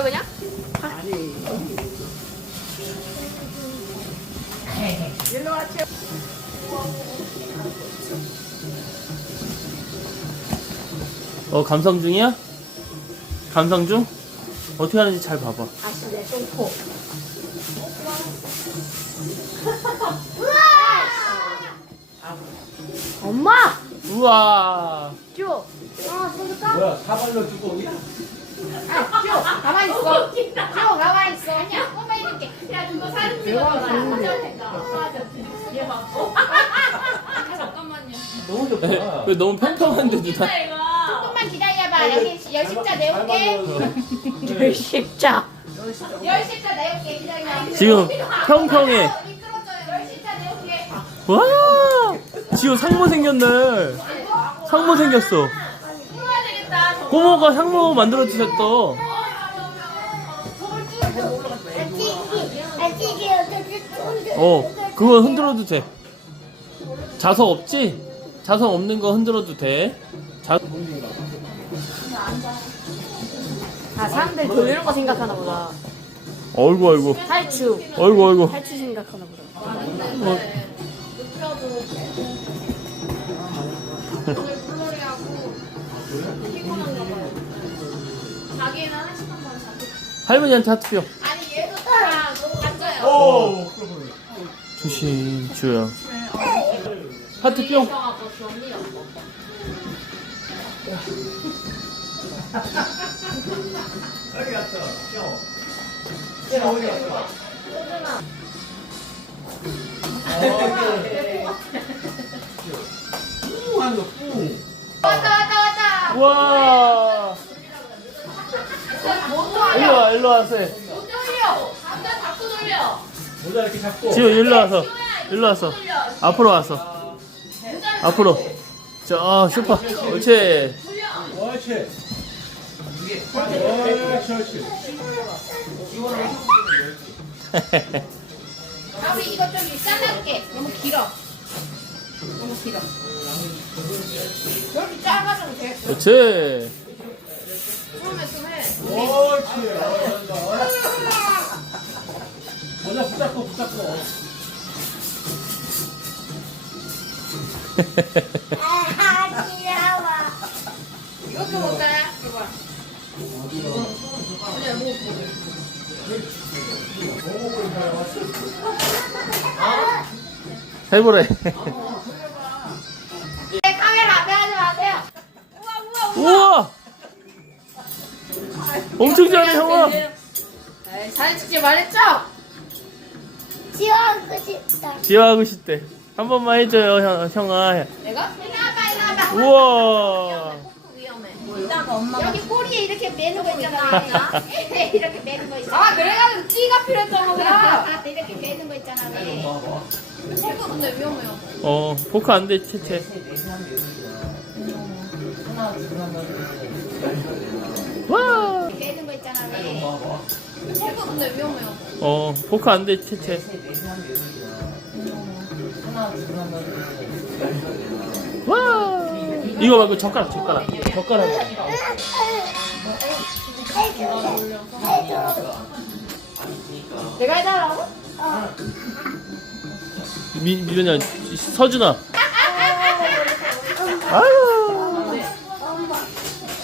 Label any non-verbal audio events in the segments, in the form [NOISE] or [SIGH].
그냥? 어 감성 중이야? 감성 중? 어떻게 하는지 잘 봐봐. 똥코 엄마! 우와. 쭈! 아 손줄까? 뭐야 사발로 주고 오냐? 아, 쭈! 가만히 있어 쭈 가만히 있어 아니야 꼬마 해줄게 야 그거 사진 찍어줘라. 잠깐만요. 너무 좋다. 왜 너무 평평한데 누나? 진짜 이거. 조금만 기다려봐 여기 열십자 내올게 열십자 열십자 내올게 기다려 지금 평평해. 미끄러져요 열십자 내올게 와. 지호 상모 생겼네. 상모 생겼어. 꼬모가 상모 만들어 주셨다. 어, 그거 흔들어도 돼. 자석 없지? 자석 없는 거 흔들어도 돼. 자, 아 사람들 돌리는 거 생각하나 보다 어이구 어이구 탈추 어이구 어이구. 탈추 생각하나 보다 어, 하고 피곤한가 봐요. 자기는. 할머니한테 하트표. 아니 얘도 다 너무 앉아요. 오. 조심, 주야. 하트뿅. 정리 없어. 어디 갔어? 형. 형 어디 갔어? 거 뿡. 왔다 왔다 왔다. 와. 일로 와, 일로 돌려. 모자 이렇게 잡고. 지호 일로 와서. 일로 와서. 앞으로 와서. 앞으로. 저 슈퍼. 옳지. 옳지. 옳지, 옳지. 아 우리 이것 좀 잘라줄게 너무 길어 너무 길어 이렇게 짧아져도 돼 그렇지. 그러면 좀해 붙잡고. 이것도 이거 해보래. [LAUGHS] 우와. 엄청 잘해 형아. 에이, 사진 찍지 말했죠? 지워하고 싶다. 지화하고 싶대. 한 번만 해줘요 형, 형아. 내가? 이리 와봐 이리 와봐 우와. 위험해. 여기 꼬리에 이렇게 매는 거 있잖아 [LAUGHS] 이렇게 매는 거 있잖아 아 그래가지고 띠가 필요했던 거구나 [LAUGHS] 이렇게 매는 거 있잖아 왜. 이거 근데 위험해요. 어 포크 안 돼 채채. 와. 매는 거 있잖아 왜. 이거 근데 위험해요. 어 포크 안 돼 채채. 와. 이거 말고 젓가락 젓가락 젓가락. 내가 해달라고? 미 미련아 서준아. 아유.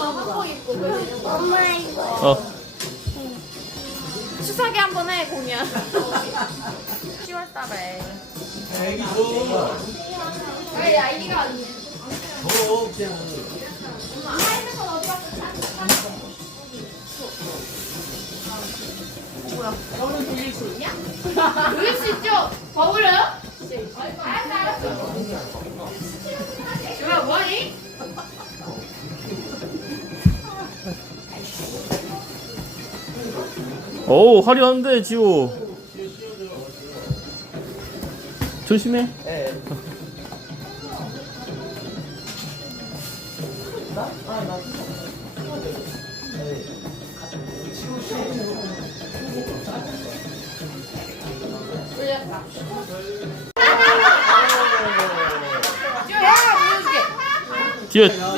한복 입고 그러는 거. 엄마 이거. 어. 추석에 한번 해 공연. 10월 달에. 애기 줘. 아니 아이디가 아니야 더 그냥. 너는 돌릴 수 있냐? [LAUGHS] 돌릴 수 있죠? 더 올려요? 오 화려한데 지호 조심해. 지호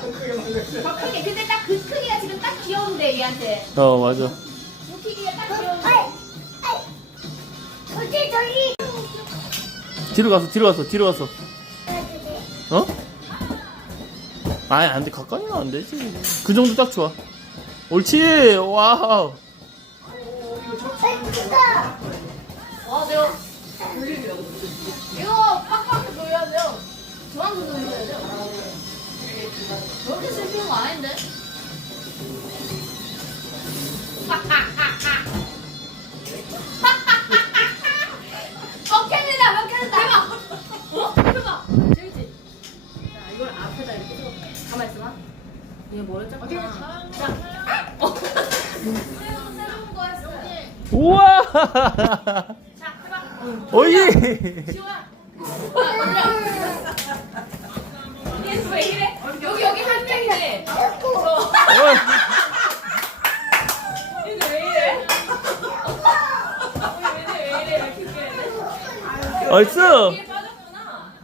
더 크게. 근데 딱 그 크기가 지금 딱 귀여운데 얘한테. 어 맞아 그 크기가 딱 귀여운데. 어디 저기 뒤로 가서 뒤로 가서 뒤로 가서 어? 아니 안돼 가까이는 안 되지 그 정도 딱 좋아 옳지 와우 땡기다 어, 내가 돌리려고. 이거 빡빡하게 돌려야 돼요. 저만큼 돌려야 돼요. 얘 머리. 자, 어. 새로운 새로운 거 했어. 우와 자. 어이 지호야. 얘왜 이래? 여기 여기 한 명이네. 어. 얘는 왜 이래? 얘네 왜 이래? 이렇게 이래. 얼쑤 빠졌구나.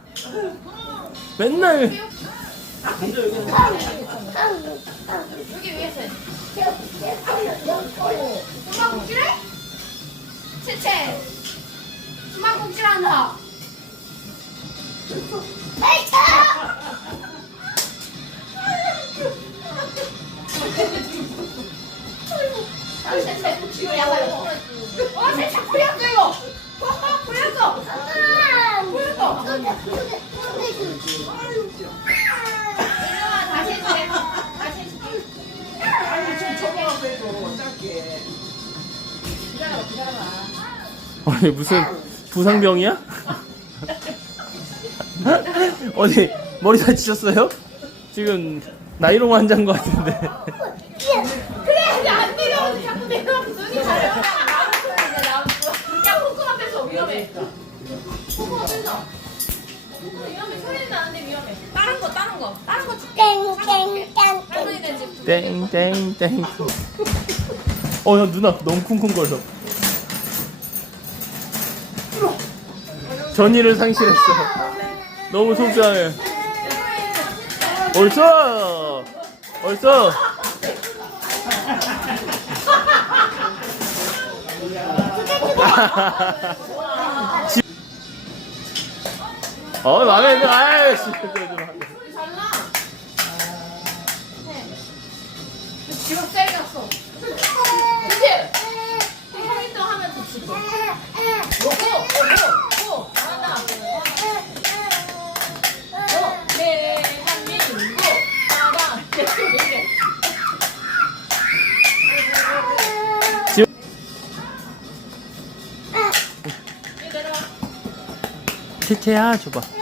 맨날 여기 위에서. 숨바꼭질해? 채채. 숨바꼭질한다. 채채. 지금 약간 이거. 어, 채채 풀렸어 이거. 풀렸어. 풀렸어. 일로 아니 무슨 부상병이야? 어디 머리 다치셨어요? 지금 나이롱 환자인 것 같은데 그래, 이제 안 내려오지. 자꾸 내려오고 눈이 가려. 야, 코코 앞에서 위험해. 코코 앞에서. 코코 위험해. 소리 나는데 위험해. 다른 거, 다른 거. 다른 거 줄게. 땡땡땡. 땡땡땡 어야 누나 너무 쿵쿵거려 전의를 상실했어 너무 속상해 옳죠 지- 어 마음에 들어 아이씨. 지금 세게 났어. 그치? 하면 돼, 지금. 오, 오. 채채야 줘봐